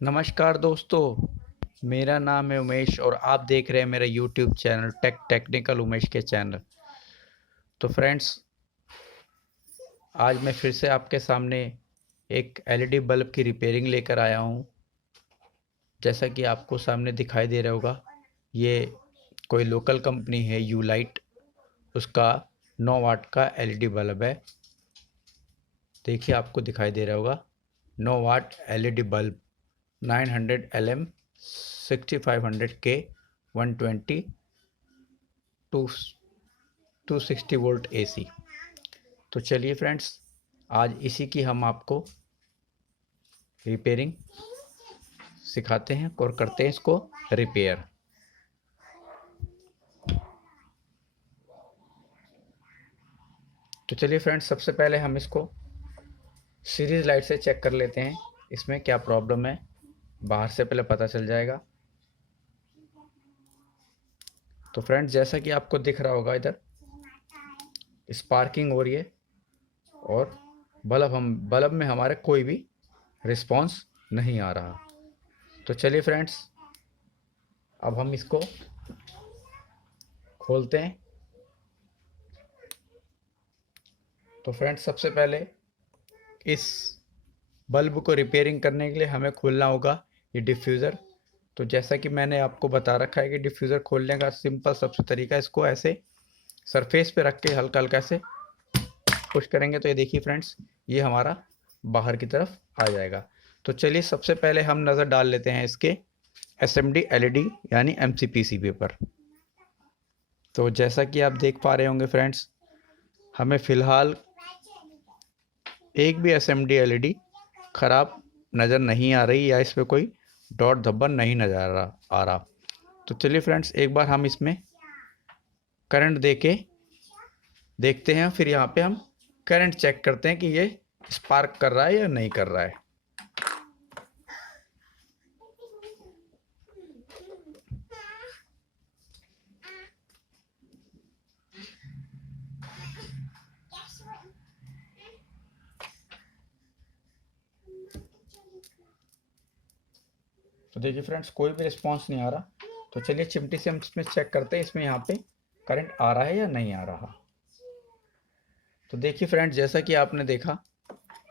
नमस्कार दोस्तों, मेरा नाम है उमेश और आप देख रहे हैं मेरा यूट्यूब चैनल टेक्निकल उमेश के चैनल। तो फ्रेंड्स, आज मैं फिर से आपके सामने एक एलईडी बल्ब की रिपेयरिंग लेकर आया हूँ। जैसा कि आपको सामने दिखाई दे रहा होगा, ये कोई लोकल कंपनी है यू लाइट, उसका 9 वाट का एलईडी बल्ब है। देखिए, आपको दिखाई दे रहा होगा 9 watt LED bulb 900 LM 6500 K 120 to 260 volt AC। तो चलिए फ्रेंड्स, आज इसी की हम आपको रिपेयरिंग सिखाते हैं और करते हैं इसको रिपेयर। तो चलिए फ्रेंड्स, सबसे पहले हम इसको सीरीज लाइट से चेक कर लेते हैं इसमें क्या प्रॉब्लम है। बाहर से पहले पता चल जाएगा। तो फ्रेंड्स, जैसा कि आपको दिख रहा होगा, इधर स्पार्किंग हो रही है और बल्ब में हमारे कोई भी रिस्पांस नहीं आ रहा। तो चलिए फ्रेंड्स, अब हम इसको खोलते हैं। तो फ्रेंड्स, सबसे पहले इस बल्ब को रिपेयरिंग करने के लिए हमें खोलना होगा ये डिफ्यूज़र। तो जैसा कि मैंने आपको बता रखा है कि डिफ्यूज़र खोलने का सिंपल सबसे तरीका, इसको ऐसे सरफेस पे रख के हल्का हल्का से पुश करेंगे तो ये देखिए फ्रेंड्स, ये हमारा बाहर की तरफ आ जाएगा। तो चलिए, सबसे पहले हम नज़र डाल लेते हैं इसके SMD LED यानी MCPCB पर। तो जैसा कि आप देख पा रहे होंगे फ्रेंड्स, हमें फ़िलहाल एक भी SMD LED ख़राब नज़र नहीं आ रही या इस पर कोई डॉट धब्बा नहीं नज़र आ रहा। तो चलिए फ्रेंड्स, एक बार हम इसमें करंट दे के देखते हैं, फिर यहाँ पे हम करंट चेक करते हैं कि ये स्पार्क कर रहा है या नहीं कर रहा है। तो देखिए फ्रेंड्स, कोई भी रिस्पांस नहीं आ रहा। तो चलिए चिमटी से हम इसमें चेक करते हैं इसमें यहाँ पे करंट आ रहा है या नहीं आ रहा। तो देखिए फ्रेंड्स, जैसा कि आपने देखा,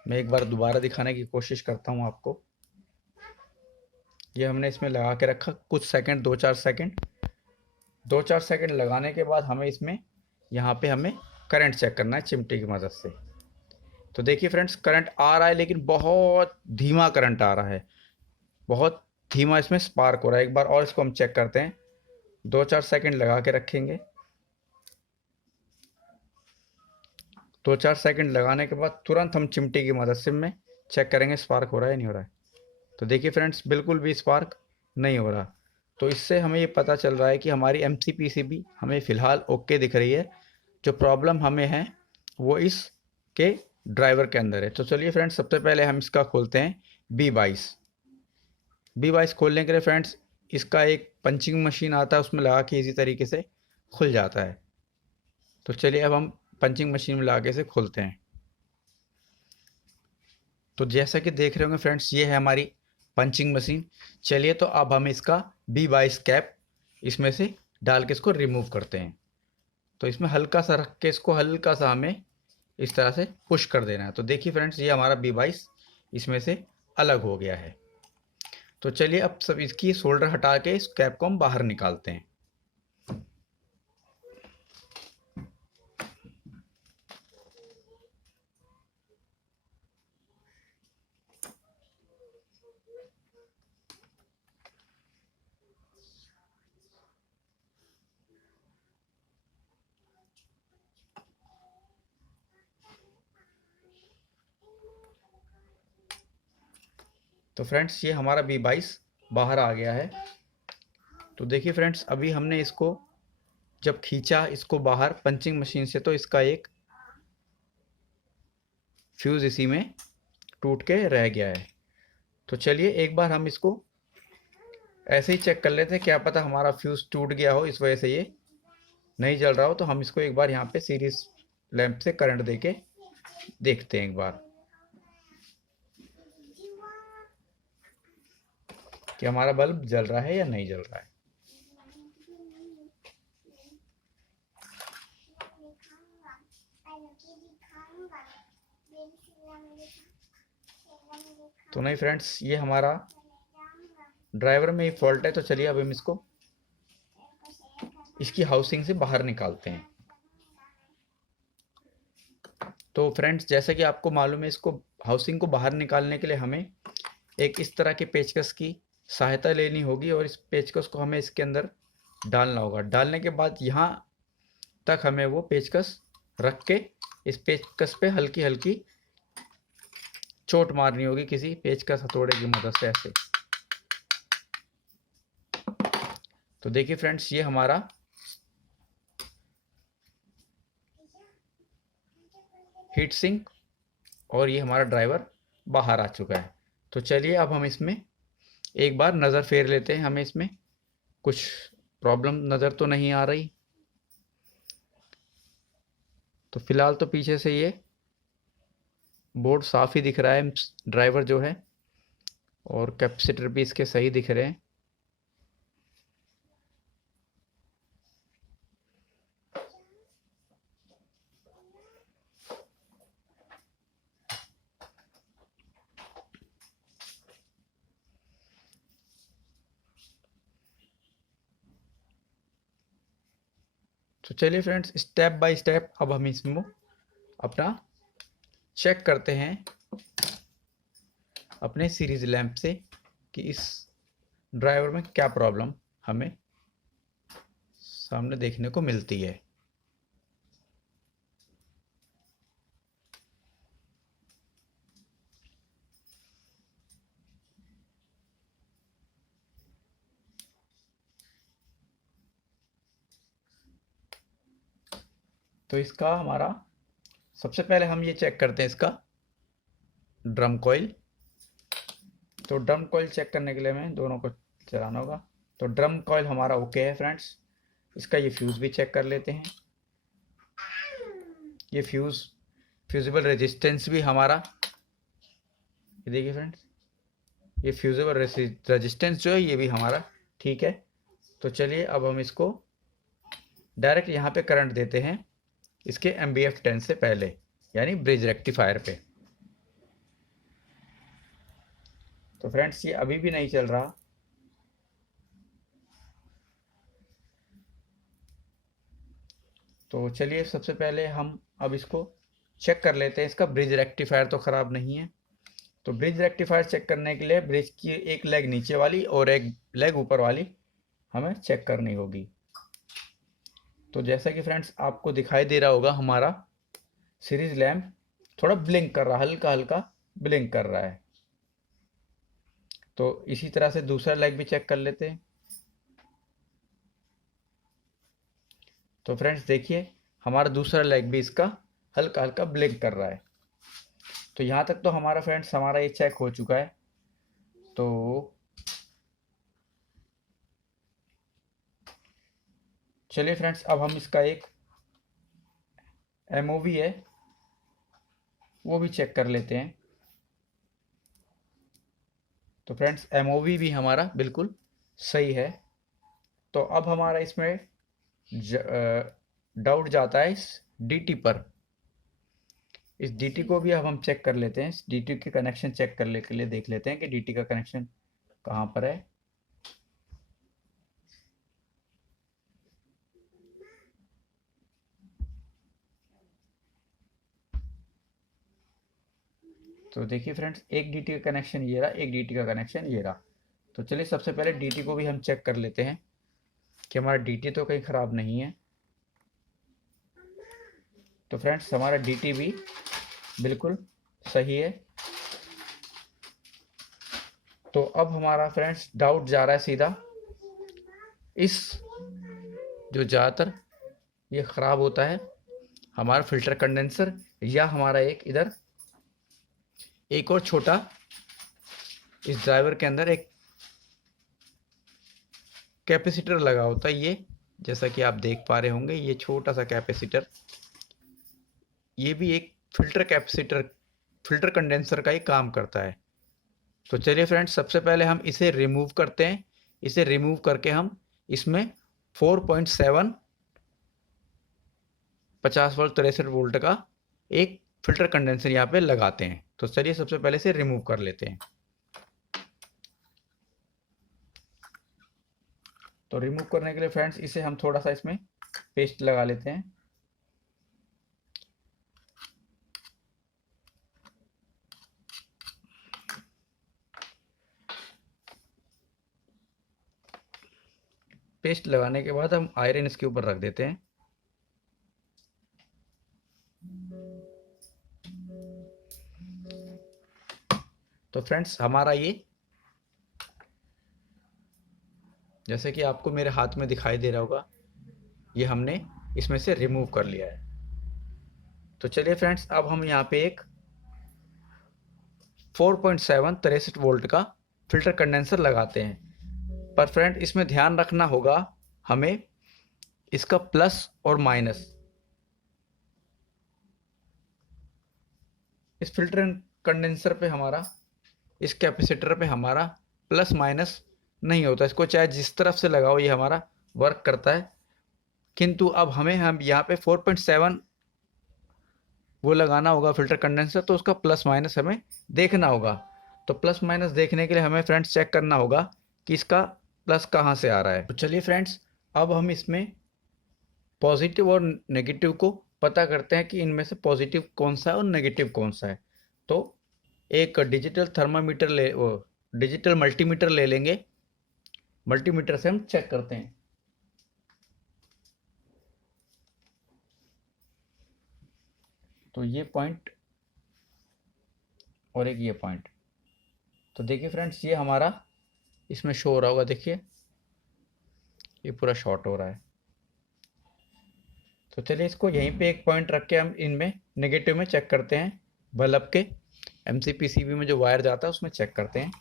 मैं एक बार दोबारा दिखाने की कोशिश करता हूँ आपको। ये हमने इसमें लगा के रखा कुछ सेकंड, 2-4 सेकंड लगाने के बाद हमें इसमें यहाँ पे हमें करंट चेक करना है चिमटी की मदद से। तो देखिए फ्रेंड्स, करंट आ रहा है लेकिन बहुत धीमा करंट आ रहा है, बहुत धीमा इसमें स्पार्क हो रहा है। एक बार और इसको हम चेक करते हैं, 2-4 सेकंड लगा के रखेंगे। 2-4 सेकंड लगाने के बाद तुरंत हम चिमटी की मदद से में चेक करेंगे स्पार्क हो रहा है या नहीं हो रहा है। तो देखिए फ्रेंड्स, बिल्कुल भी स्पार्क नहीं हो रहा। तो इससे हमें ये पता चल रहा है कि हमारी MCPCB हमें फ़िलहाल ओके दिख रही है। जो प्रॉब्लम हमें है वो इसके ड्राइवर के अंदर है। तो चलिए फ्रेंड्स, सबसे पहले हम इसका खोलते हैं B22 खोलने के लिए फ्रेंड्स, इसका एक पंचिंग मशीन आता है, उसमें लगा के इसी तरीके से खुल जाता है। तो चलिए अब हम पंचिंग मशीन में लगा के इसे खोलते हैं। तो जैसा कि देख रहे होंगे फ्रेंड्स, ये है हमारी पंचिंग मशीन। चलिए, तो अब हम इसका B22 कैप इसमें से डाल के इसको रिमूव करते हैं। तो इसमें हल्का सा रख के इसको हल्का सा हमें इस तरह से पुश कर देना है। तो देखिए फ्रेंड्स, ये हमारा B22 इसमें से अलग हो गया है। तो चलिए, अब सब इसकी सोल्डर हटा के इस कैप को हम बाहर निकालते हैं। तो फ्रेंड्स, ये हमारा B22 बाहर आ गया है। तो देखिए फ्रेंड्स, अभी हमने इसको जब खींचा इसको बाहर पंचिंग मशीन से, तो इसका एक फ्यूज़ इसी में टूट के रह गया है। तो चलिए एक बार हम इसको ऐसे ही चेक कर लेते हैं, क्या पता हमारा फ्यूज़ टूट गया हो, इस वजह से ये नहीं जल रहा हो। तो हम इसको एक बार यहाँ पे सीरीज लैंप से करंट देके देखते हैं एक बार। कि हमारा बल्ब जल रहा है या नहीं जल रहा है। तो नहीं फ्रेंड्स, ये हमारा ड्राइवर में ही फॉल्ट है। तो चलिए अब हम इसको इसकी हाउसिंग से बाहर निकालते हैं। तो फ्रेंड्स, जैसे कि आपको मालूम है, इसको हाउसिंग को बाहर निकालने के लिए हमें एक इस तरह के पेचकस की सहायता लेनी होगी और इस पेचकस को हमें इसके अंदर डालना होगा। डालने के बाद यहाँ तक हमें वो पेचकस रख के इस पेचकस पे हल्की हल्की चोट मारनी होगी किसी पेचकस हथौड़े की मदद से, ऐसे। तो देखिए फ्रेंड्स, ये हमारा हीट सिंक और ये हमारा ड्राइवर बाहर आ चुका है। तो चलिए अब हम इसमें एक बार नज़र फेर लेते हैं। हमें इसमें कुछ प्रॉब्लम नज़र तो नहीं आ रही। तो फिलहाल तो पीछे से ये बोर्ड साफ़ ही दिख रहा है, ड्राइवर जो है, और कैपेसिटर भी इसके सही दिख रहे हैं। तो चलिए फ्रेंड्स, स्टेप बाय स्टेप अब हम इसमें अपना चेक करते हैं अपने सीरीज लैंप से कि इस ड्राइवर में क्या प्रॉब्लम हमें सामने देखने को मिलती है। तो इसका हमारा सबसे पहले हम ये चेक करते हैं इसका ड्रम कॉइल। तो ड्रम कॉइल चेक करने के लिए हमें दोनों को चलाना होगा। तो ड्रम कॉइल हमारा ओके है फ्रेंड्स। इसका ये फ्यूज़ भी चेक कर लेते हैं। ये फ्यूजिबल रेजिस्टेंस भी हमारा, ये देखिए फ्रेंड्स, ये फ्यूजिबल रेजिस्टेंस जो है ये भी हमारा ठीक है। तो चलिए अब हम इसको डायरेक्ट यहाँ पे करंट देते हैं इसके MBF 10 से पहले, यानी ब्रिज रेक्टिफायर पे। तो फ्रेंड्स, ये अभी भी नहीं चल रहा। तो चलिए सबसे पहले हम अब इसको चेक कर लेते हैं, इसका ब्रिज रेक्टिफायर तो ख़राब नहीं है। तो ब्रिज रेक्टिफायर चेक करने के लिए ब्रिज की एक लेग नीचे वाली और एक लेग ऊपर वाली हमें चेक करनी होगी। तो जैसा कि फ्रेंड्स आपको दिखाई दे रहा होगा, हमारा सीरीज लैम्प थोड़ा ब्लिंक कर रहा है, हल्का हल्का ब्लिंक कर रहा है। तो इसी तरह से दूसरा लेग भी चेक कर लेते हैं। तो फ्रेंड्स देखिए, हमारा दूसरा लेग भी इसका हल्का हल्का ब्लिंक कर रहा है। तो यहाँ तक तो हमारा फ्रेंड्स हमारा ये चेक हो चुका है। तो चलिए फ्रेंड्स, अब हम इसका एक MOV है वो भी चेक कर लेते हैं। तो फ्रेंड्स MOV भी हमारा बिल्कुल सही है। तो अब हमारा इसमें डाउट जाता है इस DT पर। इस DT को भी अब हम चेक कर लेते हैं। इस DT के कनेक्शन चेक करने के लिए देख लेते हैं कि DT का कनेक्शन कहाँ पर है। तो देखिए फ्रेंड्स, एक DT का कनेक्शन ये रहा, एक DT का कनेक्शन ये रहा। तो चलिए सबसे पहले DT को भी हम चेक कर लेते हैं कि हमारा DT तो कहीं ख़राब नहीं है। तो फ्रेंड्स हमारा DT भी बिल्कुल सही है। तो अब हमारा फ्रेंड्स डाउट जा रहा है सीधा इस, जो ज़्यादातर ये ख़राब होता है हमारा फ़िल्टर कंडेंसर, या हमारा एक इधर एक और छोटा इस ड्राइवर के अंदर एक कैपेसिटर लगा होता है। ये जैसा कि आप देख पा रहे होंगे, ये छोटा सा कैपेसिटर, ये भी एक फ़िल्टर कंडेंसर का ही काम करता है। तो चलिए फ्रेंड्स, सबसे पहले हम इसे रिमूव करते हैं। इसे रिमूव करके हम इसमें 4.7 50 वोल्ट 63 वोल्ट का एक फिल्टर कंडेंसर यहाँ पे लगाते हैं। तो चलिए सबसे पहले इसे रिमूव कर लेते हैं। तो रिमूव करने के लिए फ्रेंड्स इसे हम थोड़ा सा इसमें पेस्ट लगा लेते हैं। पेस्ट लगाने के बाद हम आयरन इसके ऊपर रख देते हैं। तो फ्रेंड्स हमारा ये, जैसे कि आपको मेरे हाथ में दिखाई दे रहा होगा, ये हमने इसमें से रिमूव कर लिया है। तो चलिए फ्रेंड्स, अब हम यहाँ पे एक 4.7 63 वोल्ट का फिल्टर कंडेंसर लगाते हैं। पर फ्रेंड इसमें ध्यान रखना होगा हमें इसका प्लस और माइनस, इस फिल्टर कंडेंसर पे हमारा, इस कैपेसिटर पे हमारा प्लस माइनस नहीं होता। इसको चाहे जिस तरफ से लगाओ ये हमारा वर्क करता है। किंतु अब हम यहाँ पे 4.7 वो लगाना होगा फिल्टर कंडेंसर, तो उसका प्लस माइनस हमें देखना होगा। तो प्लस माइनस देखने के लिए हमें फ्रेंड्स चेक करना होगा कि इसका प्लस कहाँ से आ रहा है। तो चलिए फ्रेंड्स, अब हम इसमें पॉजिटिव और नेगेटिव को पता करते हैं कि इनमें से पॉजिटिव कौन सा है और नेगेटिव कौन सा है। तो एक डिजिटल थर्मामीटर डिजिटल मल्टीमीटर ले लेंगे। मल्टीमीटर से हम चेक करते हैं। तो ये पॉइंट और एक ये पॉइंट, तो देखिए फ्रेंड्स ये हमारा इसमें शो हो रहा होगा। देखिए ये पूरा शॉर्ट हो रहा है। तो चलिए इसको यहीं पे एक पॉइंट रख के हम इनमें नेगेटिव में चेक करते हैं। बल्ब के एमसीपीसीबी में जो वायर जाता है उसमें चेक करते हैं।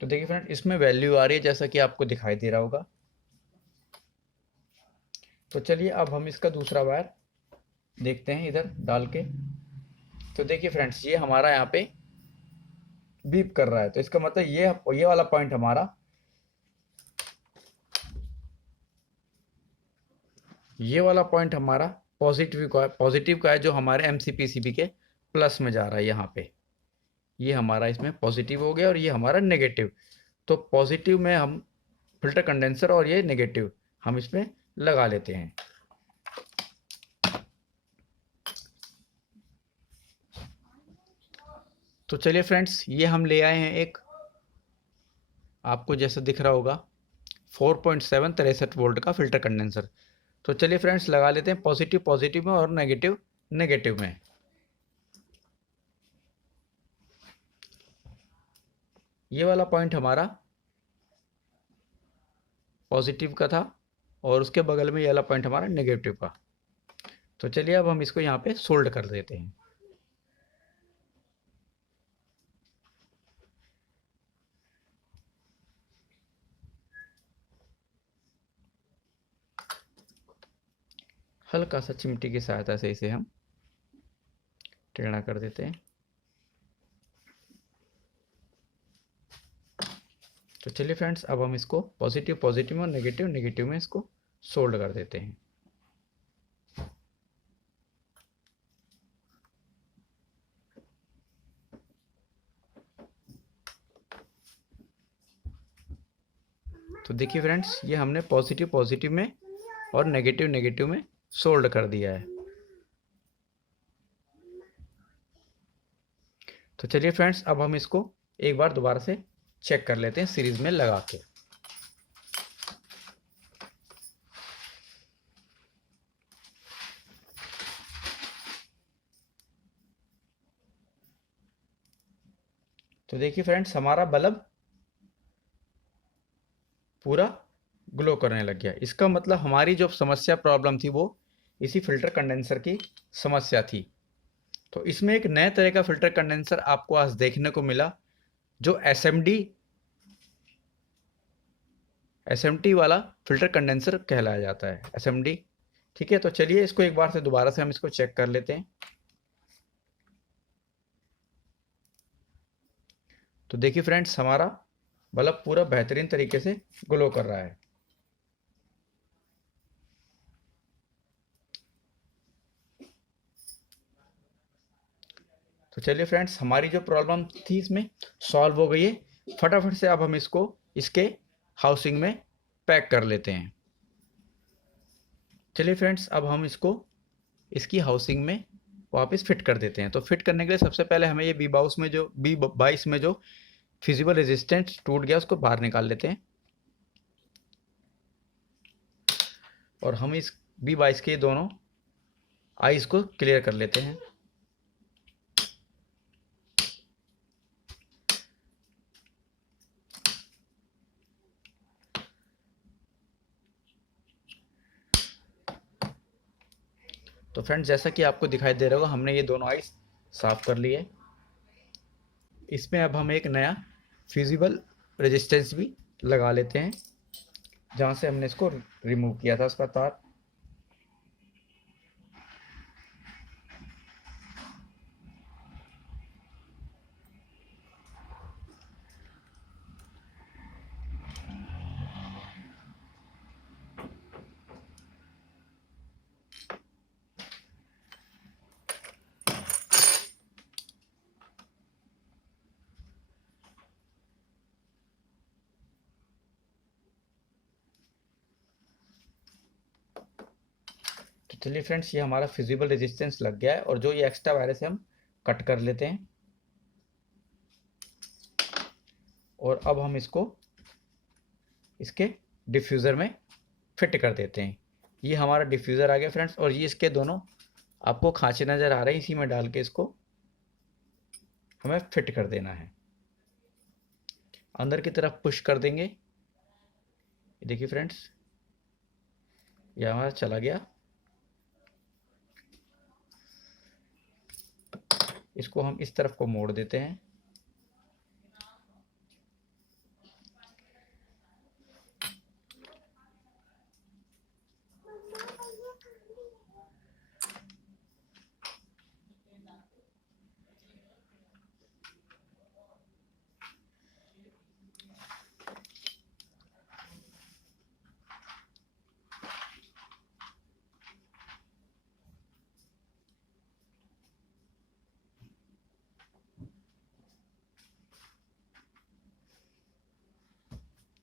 तो देखिए फ्रेंड इसमें वैल्यू आ रही है जैसा कि आपको दिखाई दे रहा होगा। तो चलिए अब हम इसका दूसरा वायर देखते हैं इधर डाल के। तो देखिए फ्रेंड्स ये हमारा यहाँ पे बीप कर रहा है। तो इसका मतलब ये वाला पॉइंट हमारा, ये वाला पॉइंट हमारा पॉजिटिव का है जो हमारे एमसीपीसीबी के प्लस में जा रहा है। यहाँ पे ये हमारा इसमें पॉजिटिव हो गया और ये हमारा नेगेटिव। तो पॉजिटिव में हम फिल्टर कंडेंसर और ये नेगेटिव हम इसमें लगा लेते हैं। तो चलिए फ्रेंड्स ये हम ले आए हैं एक, आपको जैसा दिख रहा होगा 4.7 63 वोल्ट का फिल्टर कंडेंसर। तो चलिए फ्रेंड्स लगा लेते हैं पॉजिटिव पॉजिटिव में और नेगेटिव नेगेटिव में। ये वाला पॉइंट हमारा पॉजिटिव का था और उसके बगल में ये वाला पॉइंट हमारा नेगेटिव का। तो चलिए अब हम इसको यहाँ पे सोल्ड कर देते हैं। हल्का सा चिमटी की सहायता से इसे हम टेढ़ा कर देते हैं। तो चलिए फ्रेंड्स अब हम इसको पॉजिटिव पॉजिटिव और नेगेटिव नेगेटिव में इसको सोल्ड कर देते हैं। तो देखिए फ्रेंड्स ये हमने पॉजिटिव पॉजिटिव में और नेगेटिव नेगेटिव में सोल्ड कर दिया है। तो चलिए फ्रेंड्स अब हम इसको एक बार दोबारा से चेक कर लेते हैं सीरीज में लगा के। तो देखिए फ्रेंड्स हमारा बल्ब पूरा ग्लो करने लग गया। इसका मतलब हमारी जो समस्या प्रॉब्लम थी वो इसी फिल्टर कंडेंसर की समस्या थी। तो इसमें एक नए तरह का फिल्टर कंडेंसर आपको आज देखने को मिला जो एसएमटी वाला फिल्टर कंडेंसर कहलाया जाता है। एसएमटी ठीक है, तो चलिए इसको एक बार से दोबारा से हम इसको चेक कर लेते हैं। तो देखिए फ्रेंड्स, हमारा बल्ब पूरा बेहतरीन तरीके से ग्लो कर रहा है। तो चलिए फ्रेंड्स, हमारी जो प्रॉब्लम थी इसमें सॉल्व हो गई है। फटाफट से अब हम इसको इसके हाउसिंग में पैक कर लेते हैं। चलिए फ्रेंड्स, अब हम इसको इसकी हाउसिंग में वापस फिट कर देते हैं। तो फिट करने के लिए सबसे पहले हमें ये B22 में जो फिजिबल रेजिस्टेंस टूट गया उसको बाहर निकाल लेते हैं, और हम इस B22 के दोनों आइस को क्लियर कर लेते हैं। तो फ्रेंड्स, जैसा कि आपको दिखाई दे रहा होगा, हमने ये दोनों आइस साफ कर लिए। इसमें अब हम एक नया फिजिबल रेजिस्टेंस भी लगा लेते हैं, जहाँ से हमने इसको रिमूव किया था उसका तार। तो चलिए फ्रेंड्स, ये हमारा फिजिबल रेजिस्टेंस लग गया है, और जो ये एक्स्ट्रा वायर है हम कट कर लेते हैं। और अब हम इसको इसके डिफ्यूज़र में फिट कर देते हैं। ये हमारा डिफ्यूज़र आ गया फ्रेंड्स, और ये इसके दोनों आपको खांचे नज़र आ रहे हैं, इसी में डाल के इसको हमें फिट कर देना है। अंदर की तरफ पुश कर देंगे। देखिए फ्रेंड्स, ये हमारा चला गया। इसको हम इस तरफ को मोड़ देते हैं।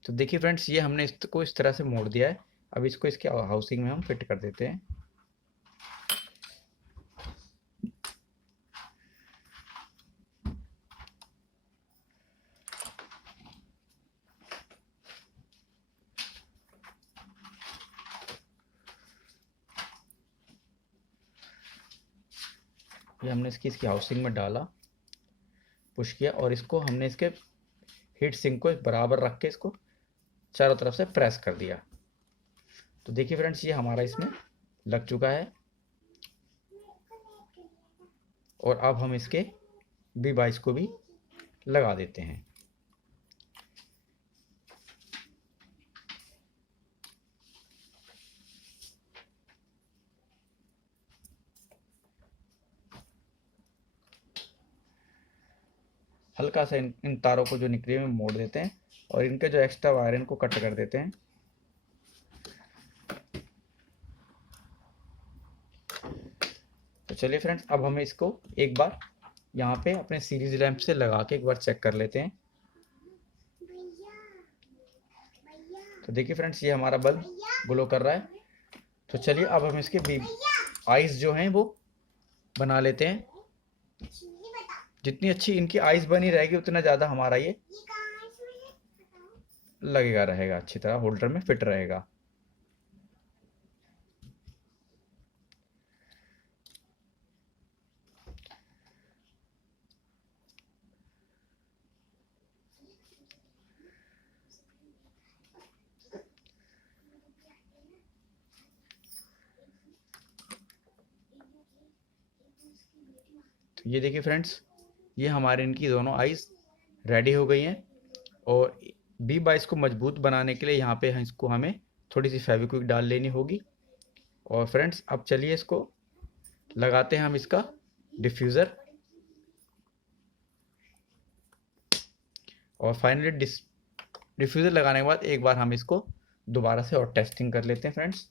तो देखिए फ्रेंड्स, ये हमने इसको इस तरह से मोड़ दिया है। अब इसको इसके हाउसिंग में हम फिट कर देते हैं। ये हमने इसकी हाउसिंग में डाला, पुश किया, और इसको हमने इसके हीट सिंक को बराबर रख के इसको चारों तरफ से प्रेस कर दिया। तो देखिए फ्रेंड्स, ये हमारा इसमें लग चुका है। और अब हम इसके B22 को भी लगा देते हैं। हल्का सा इन तारों को जो निकले हुए मोड़ देते हैं, और इनके जो एक्स्ट्रा वायर इनको कट कर देते हैं। तो चलिए फ्रेंड्स, अब हमें इसको एक बार यहाँ पे अपने सीरीज लैंप से लगा के एक बार चेक कर लेते हैं। तो देखिए फ्रेंड्स, ये हमारा बल्ब ग्लो कर रहा है। तो चलिए अब हम इसके आइस जो हैं वो बना लेते हैं। जितनी अच्छी इनकी आइस बनी रहेगी, उतना ज़्यादा हमारा ये लगेगा रहेगा, अच्छी तरह होल्डर में फिट रहेगा। तो ये देखिए फ्रेंड्स, ये हमारे इनकी दोनों आइस रेडी हो गई हैं। और B22 को मजबूत बनाने के लिए यहाँ पे इसको हमें थोड़ी सी फेविक्विक डाल लेनी होगी। और फ्रेंड्स अब चलिए इसको लगाते हैं हम इसका डिफ्यूज़र। और फाइनली डिफ्यूज़र लगाने के बाद एक बार हम इसको दोबारा से और टेस्टिंग कर लेते हैं फ्रेंड्स।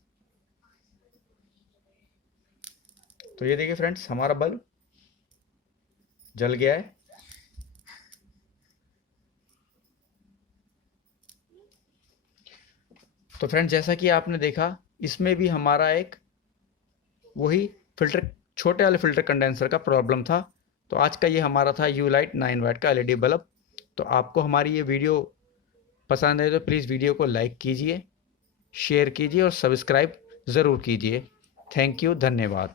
तो ये देखिए फ्रेंड्स, हमारा बल्ब जल गया है। तो फ्रेंड्स जैसा कि आपने देखा, इसमें भी हमारा एक वही फिल्टर, छोटे वाले फिल्टर कंडेंसर का प्रॉब्लम था। तो आज का ये हमारा था यूलाइट 9 वाट का एलईडी बल्ब। तो आपको हमारी ये वीडियो पसंद है तो प्लीज़ वीडियो को लाइक कीजिए, शेयर कीजिए और सब्सक्राइब ज़रूर कीजिए। थैंक यू, धन्यवाद।